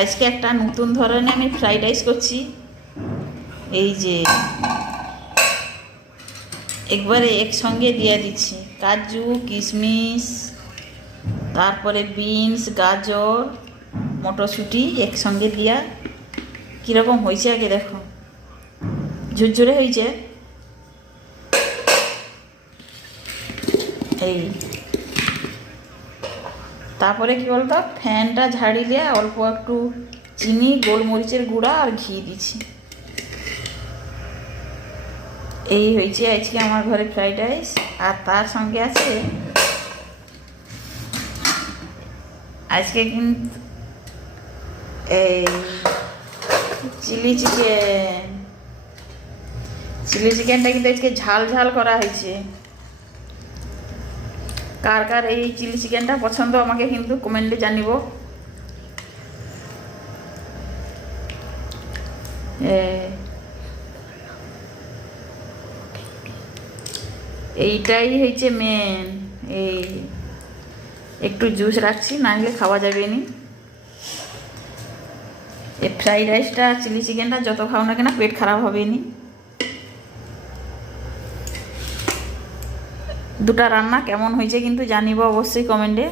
আজকে একটা নতুন ধরনের আমি ফ্রাইড রাইস করছি। এই যে একবারে একসঙ্গে দিয়ে দিচ্ছি কাজু কিশমিশ, তারপরে বিনস, গাজর, মটরশুঁটি একসঙ্গে দিয়া কীরকম হয়েছে আগে দেখো, ঝুরঝুরে হয়েছে। এই তারপরে কি বলতো, ফ্যানটা ঝাড়িলে অল্প একটু চিনি, গোলমরিচের গুঁড়া আর ঘি দিচ্ছি। এই হয়েছে আজকে আমার ঘরে ফ্রাইড রাইস। আর তার সঙ্গে আছে আজকে কিন্তু এই চিলি চিকেন। চিলি চিকেনটা কিন্তু আজকে ঝাল ঝাল করা হয়েছে। কার কার এই চিলি চিকেনটা পছন্দ আমাকে কিন্তু কমেন্টে জানিব। এইটাই হয়েছে মেন। এই একটু জুস রাখছি, না হলে খাওয়া যাবে নি। এই ফ্রাইড রাইসটা চিলি চিকেনটা যত খাও না কেন পেট খারাপ হবে নি। দুটা রান্না কেমন হয়েছে কিন্তু জানিব অবশ্যই কমেন্টে।